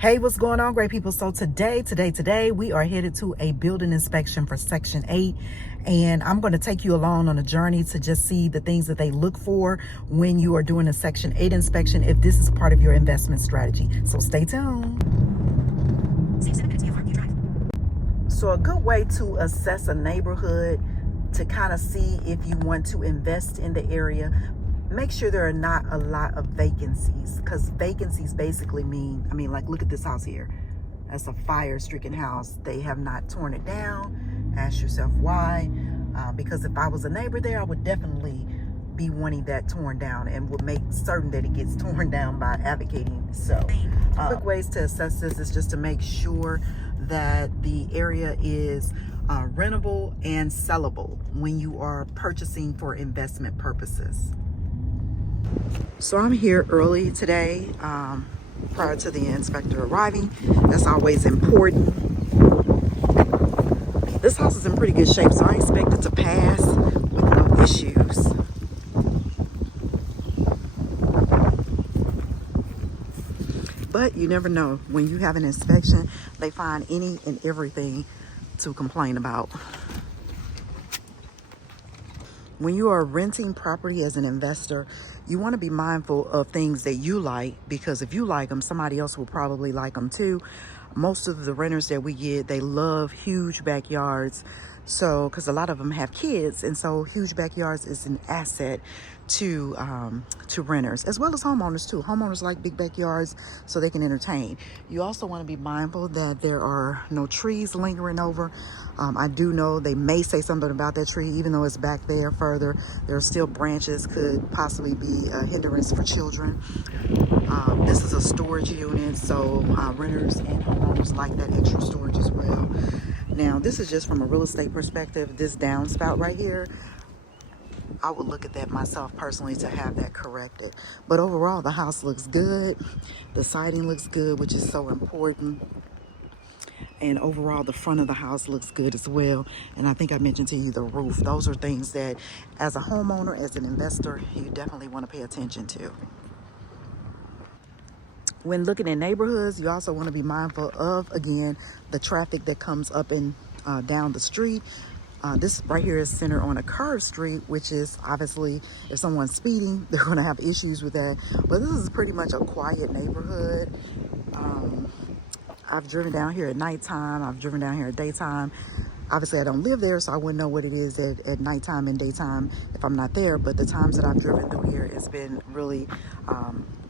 Hey, what's going on, great people? So today we are headed to a building inspection for Section 8, and I'm going to take you along on a journey to just see the things that they look for when you are doing a Section 8 inspection, if this is part of your investment strategy. So stay tuned. So a good way to assess a neighborhood to kind of see if you want to invest in the area, make sure there are not a lot of vacancies, because vacancies basically mean, like, look at this house here. That's a fire-stricken house. They have not torn it down. Ask yourself why. Because if I was a neighbor there, I would definitely be wanting that torn down and would make certain that it gets torn down by advocating. So quick ways to assess this is just to make sure that the area is rentable and sellable when you are purchasing for investment purposes. So I'm here early today, prior to the inspector arriving. That's always important. This house is in pretty good shape, so I expect it to pass with no issues. But you never know. When you have an inspection, they find any and everything to complain about. When you are renting property as an investor, you want to be mindful of things that you like, because if you like them, somebody else will probably like them too. Most of the renters that we get, they love huge backyards. So, because a lot of them have kids, and so huge backyards is an asset to renters as well as homeowners too. Homeowners like big backyards so they can entertain. You also want to be mindful that there are no trees lingering over. I do know they may say something about that tree, even though it's back there further. There are still branches, could possibly be a hindrance for children. This is a storage unit, so renters and homeowners like that extra storage as well. Now, this is just from a real estate perspective. This downspout right here, I would look at that myself personally to have that corrected. But overall, the house looks good. The siding looks good, which is so important. And overall, the front of the house looks good as well. And I think I mentioned to you the roof. Those are things that, as a homeowner, as an investor, you definitely want to pay attention to. When looking at neighborhoods, you also want to be mindful of, again, the traffic that comes up and down the street. This right here is centered on a curved street, which is obviously, if someone's speeding, they're going to have issues with that. But this is pretty much a quiet neighborhood. I've driven down here at nighttime. I've driven down here at daytime. Obviously, I don't live there, so I wouldn't know what it is at nighttime and daytime if I'm not there. But the times that I've driven through here, it's been really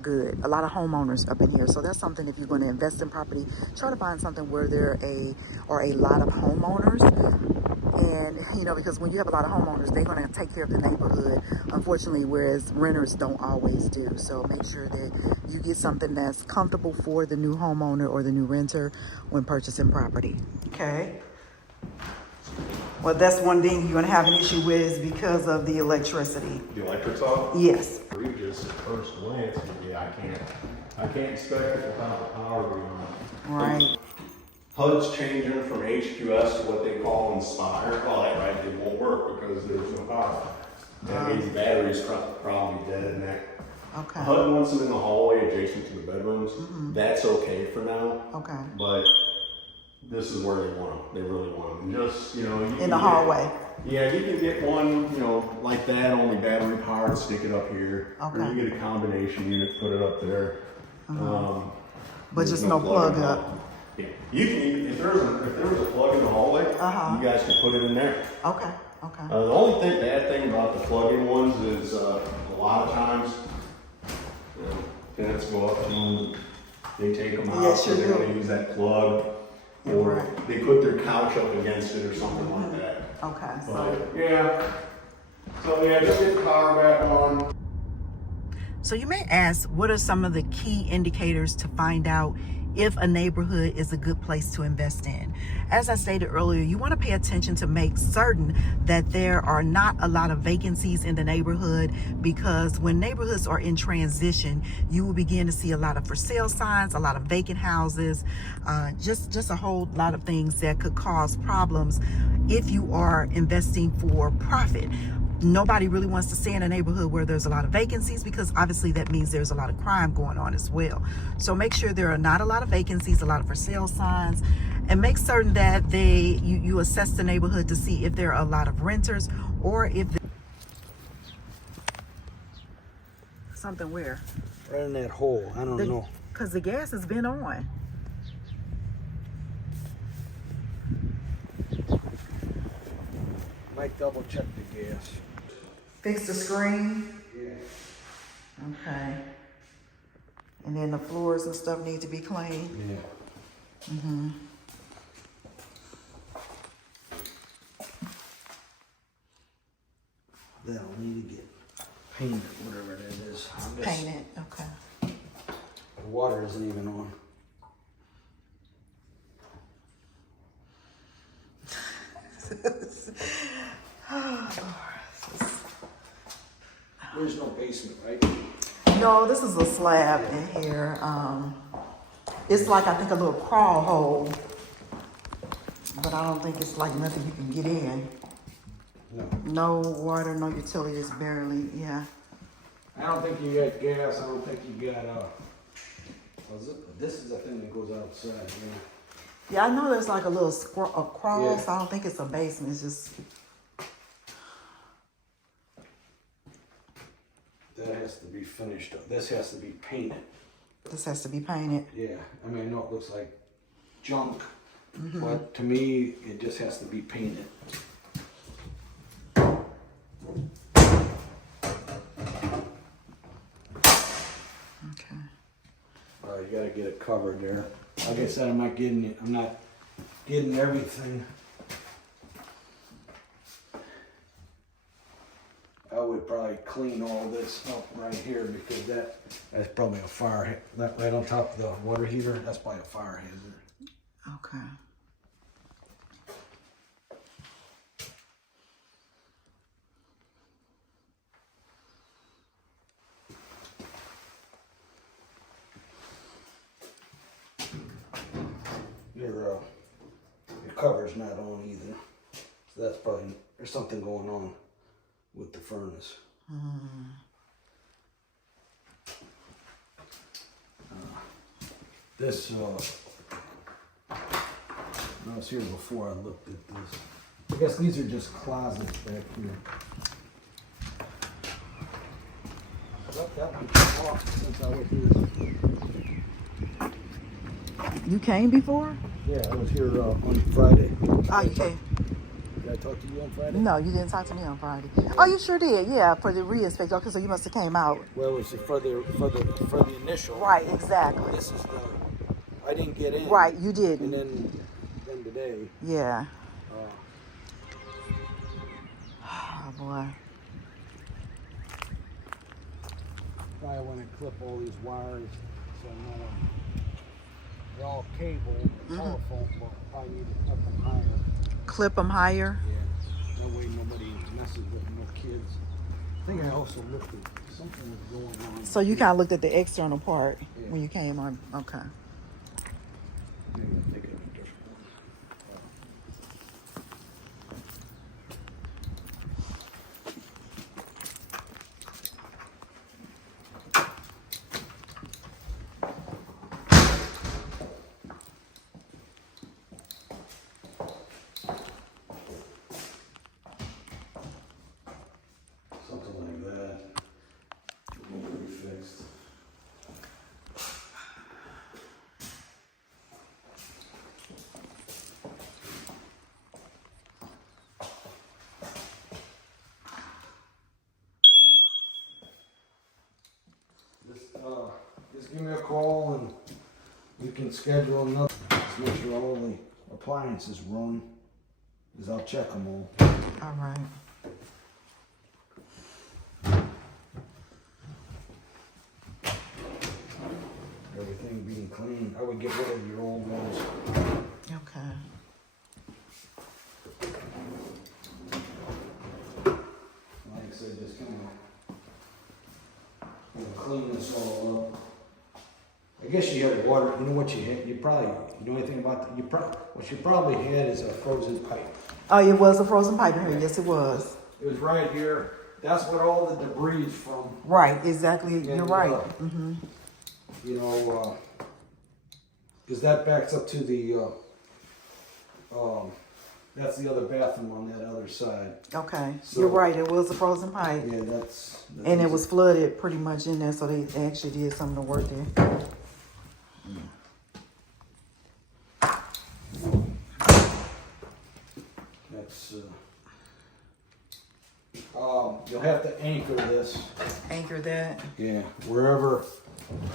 good. A lot of homeowners up in here. So that's something, if you're going to invest in property, try to find something where there are a lot of homeowners. And, because when you have a lot of homeowners, they're going to take care of the neighborhood, unfortunately, whereas renters don't always do. So make sure that you get something that's comfortable for the new homeowner or the new renter when purchasing property. Okay. Well, that's one thing you're going to have an issue with, is because of the electricity. The electric's off? Yes. Just at first glance, yeah, I can't expect it without the power being on. Right. HUD's changing from HQS to what they call Inspire. Well, that right, it won't work because there's no power. That means the battery's probably dead in that. Okay. HUD wants them in the hallway adjacent to the bedrooms. Mm-hmm. That's okay for now. Okay. But this is where they want them. They really want them. Just, in the hallway. Yeah, you can get one, like that, only battery powered, stick it up here. Okay. Or you get a combination unit, put it up there. But just no plug up. Yeah. You can even, if there was a plug in the hallway, you guys can put it in there. Okay. Okay. The only bad thing about the plug-in ones is a lot of times, tenants go up to them, they take them out, so they want to use that plug. Or they put their couch up against it or something like that. Okay. So just get the power back on. So you may ask, what are some of the key indicators to find out if a neighborhood is a good place to invest in? As I stated earlier, you want to pay attention to make certain that there are not a lot of vacancies in the neighborhood, because when neighborhoods are in transition, you will begin to see a lot of for sale signs, a lot of vacant houses, just a whole lot of things that could cause problems if you are investing for profit. nobody really wants to stay in a neighborhood where there's a lot of vacancies, because obviously that means there's a lot of crime going on as well. So make sure there are not a lot of vacancies, a lot of for sale signs, and make certain that you assess the neighborhood to see if there are a lot of renters, or if something where Right in that hole. I don't know. because the gas has been on. Might double check the gas. Fix the screen. Yeah. Okay. And then the floors and stuff need to be cleaned. Yeah. Then I'll need to get painted, whatever that is. Painted. Okay. The water isn't even on. There's no basement, right? No, this is a slab in here. It's like, I think, a little crawl hole, but I don't think it's like nothing you can get in. No. No water, no utilities, barely. Yeah. I don't think you got gas. I don't think you got this is the thing that goes outside. Yeah. Yeah, I know there's like a little crawl, Yeah. so I don't think it's a basement. It's just, That has to be finished up. This has to be painted. this has to be painted. Yeah, I mean, I know it looks like junk, but to me, it just has to be painted. Okay. You gotta get it covered there. Like I said, I'm not getting everything. I would probably clean all this up right here because that's probably a fire. That right on top of the water heater, that's probably a fire hazard. Okay. Your cover's not on either, so that's probably there's something going on with the furnace. This I was here before I looked at this. I guess these are just closets back here. I left that one off since I was here. You came before? Yeah, I was here on Friday. Oh, you came. Did I talk to you on Friday? No, you didn't talk to me on Friday. Oh, you sure did. Yeah, for the re-inspection. Okay, so you must have came out. Well, it was for the initial. Right, exactly. This is I didn't get in. Right, you didn't. And then today. Yeah. Oh boy. Probably want to clip all these wires so they're all cable, telephone, but probably need to clip them higher. Clip them higher. Yeah. That way nobody messes with no kids. I think I also looked at something was going on. So you kind of looked at the external part Yeah. when you came on. Okay. Maybe I'll take it a different one. Something like that. Will be fixed. Just give me a call and we can schedule another. Just make sure all the appliances run. Because I'll check them all. All right. Everything being clean. I would get rid of your old ones. Okay. Like I said, just kind of clean this all up. I guess you have water. You know what you had? You know anything about what you probably had is a frozen pipe. Oh, it was a frozen pipe in here. Yes, it was. It was right here. That's what all the debris is from. Right, exactly. You're And, right. You know, because that backs up to the, that's the other bathroom on that other side. Okay, So- you're right. It was a frozen pipe. Yeah, that's. And it was flooded pretty much in there, so they actually did some of the work there. That's, you'll have to anchor this. Anchor that. Yeah, wherever,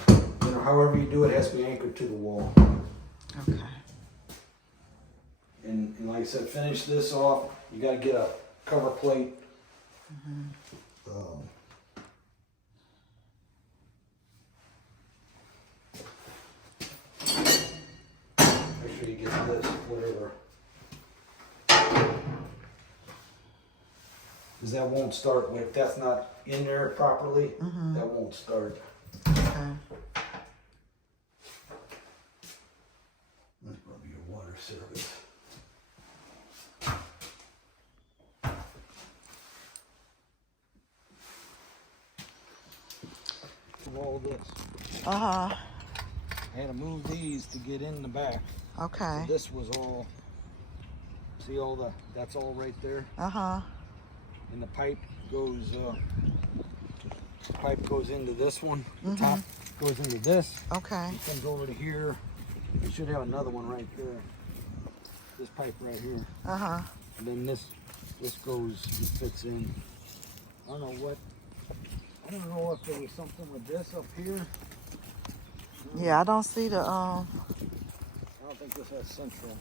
you know, however you do it, has to be anchored to the wall. Okay. And like I said, finish this off. You gotta get a cover plate. Make sure you get this, whatever. Because that won't start, if that's not in there properly, that won't start. Okay. That's probably your water service. All this. Uh-huh. I had to move these to get in the back. Okay. This was all, see all the, that's all right there. Uh-huh. And the pipe goes into this one. The top goes into this. Okay. It comes over to here. You should have another one right there. This pipe right here. Uh-huh. And then this goes, it fits in. I don't know if there was something with this up here. Yeah, I don't see the, I don't think this has central.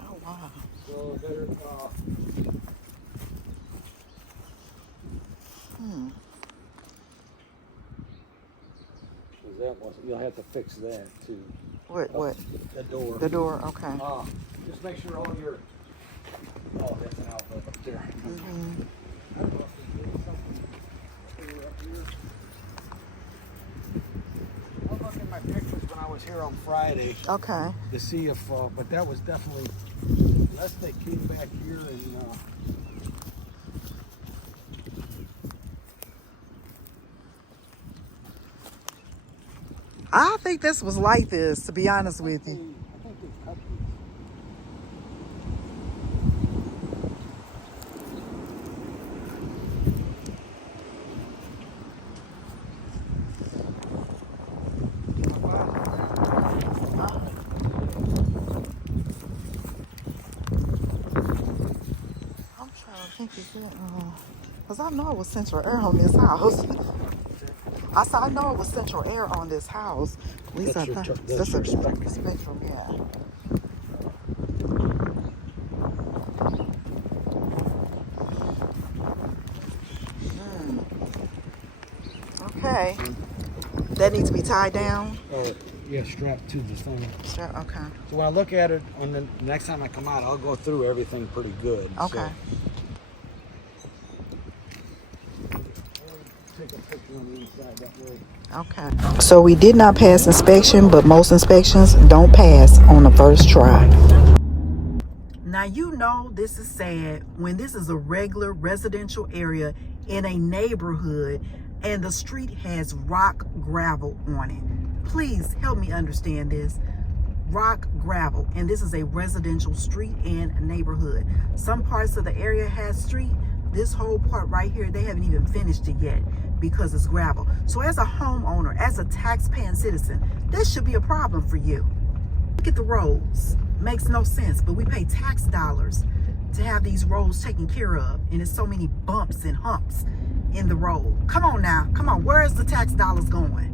oh, wow. So there, Cause that was, you'll have to fix that too. What? The door. The door, okay. Just make sure all your, oh, that's an outlet up there. I don't know if they did something up here. I'll look at my pictures when I was here on Friday Okay. to see if, but that was definitely, unless they came back here and, I think this was like this, to be honest with you. I think they cut these. I'm trying to think, is it, because I know it was central air on this house. I said, I know it was central air on this house. At least That's I your thought. that's your a spectrum. spectrum, yeah. Okay. That needs to be tied down. Oh, yeah, strapped to the thing. Okay. So when I look at it, on the next time I come out, I'll go through everything pretty good. Okay. So, take a picture on the inside that way. Okay. So we did not pass inspection, but most inspections don't pass on the first try. Now, you know this is sad when this is a regular residential area in a neighborhood and the street has rock gravel on it. Please help me understand this. Rock gravel, and this is a residential street and neighborhood. Some parts of the area has street. This whole part right here, they haven't even finished it yet because it's gravel. So as a homeowner, as a tax-paying citizen, this should be a problem for you. Look at the roads. Makes no sense, but we pay tax dollars to have these roads taken care of, and there's so many bumps and humps in the road. Come on now, come on, where is the tax dollars going?